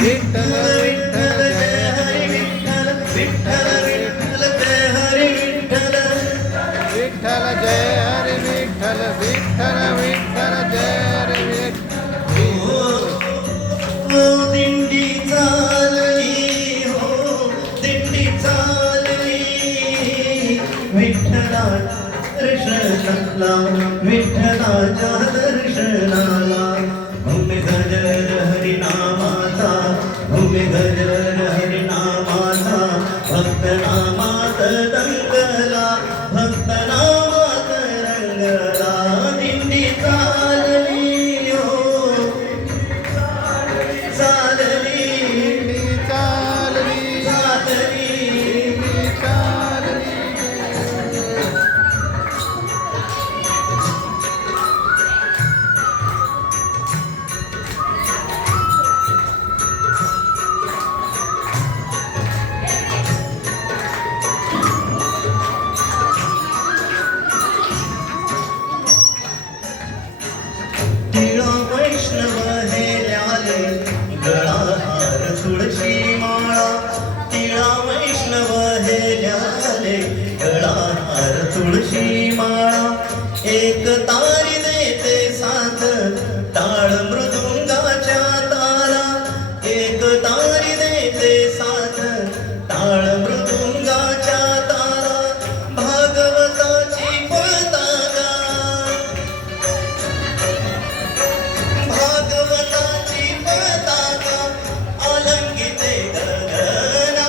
विठ्ठल विठ्ठल जय हरी विठ्ठल विठ्ठल विठ्ठल जय हरी विठ्ठल विठ्ठल जय हरी विठ्ठल विठ्ठल विठ्ठल जय हरी विठ्ठल दिंडी चालली हो दिंडी चालली विठ्ठला दर्शनाला विठ्ठलाच्या दर्शनाला भूमी गजर हरिनामाचा भूमी गजर हरिनामाचा भक्त नामात दंगला भक्त नामात रंगला दिंडी चालली हो चालली चालली चालली चालली टिळा वैष्णव हेल्याले गळाहार तुळशी माळा टिळा वैष्णव हेल्याले गळाहार तुळशी माळा एक तारी देते साथ टाळ मृदुंगाच्या ताला एक तारी देते साथ टाळ मृदुंगाच्या ताला भागवताची पताका भागवताची पताका अलंकिते गगनाला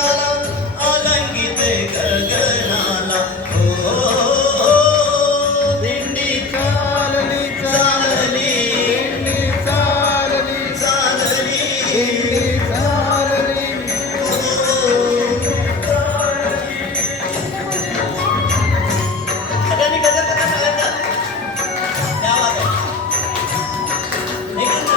अलंकिते गगनाला हो दिंडी चालली चालली चालली चालली चालली सगळ्यांनी गजर कसा करायचा त्या वाजवा. एकच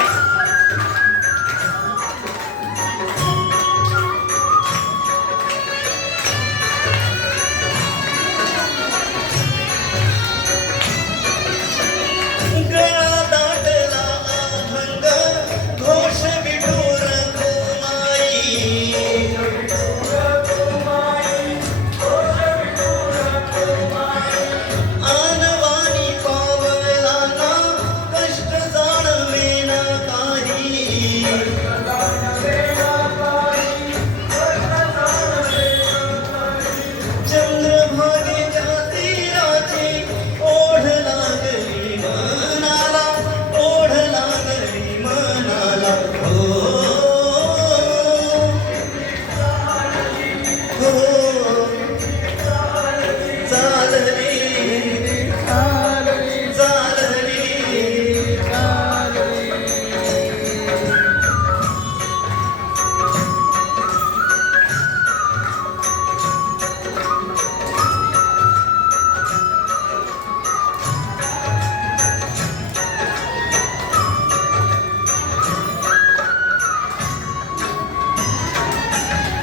गळा दाटला अभंग घोष विठूर आनवानी पावला ना कष्ट जाणवेना काही चंद्रभागेच्या तीराची ओढ लागली मनाला ओढ लागली मनाला हो हो चालली चालली चालली चालली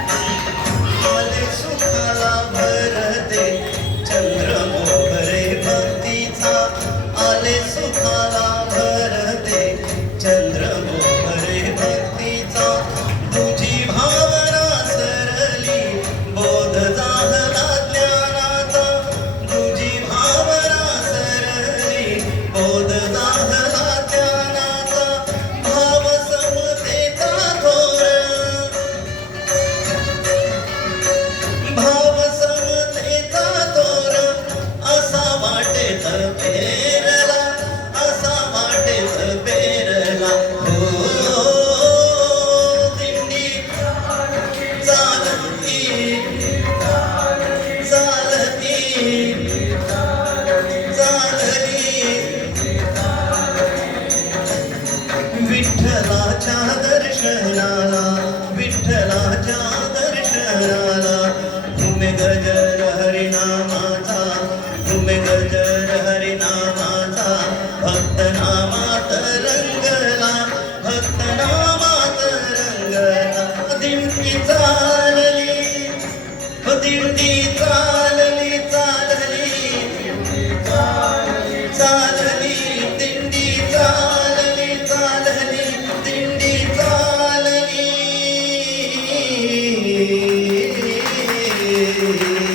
आले सुखाला भरते चंद्रमोहरे भक्तीचा आले सुखाला भरते चंद्रमोहरे भक्तीचा तुझी भावना सरली बोध जाहला ज्ञानाचा तुझी भावना सरली बोध जाहला ज्ञानाचा भाव समतेचा थोर भाव समतेचा तोर असा वाटेत पेरला असा वाटेत पेरला हो दिंडी चालती चालती चालली विठ्ठलाच्या दर्शनाला विठ्ठलाच्या दर्शनाला भूमी गजर हरिनामाचा भूमी गजर हरिनामाचा भक्त नामात रंगला भक्त नामात रंगला दिंडी चालली दिंडी चालली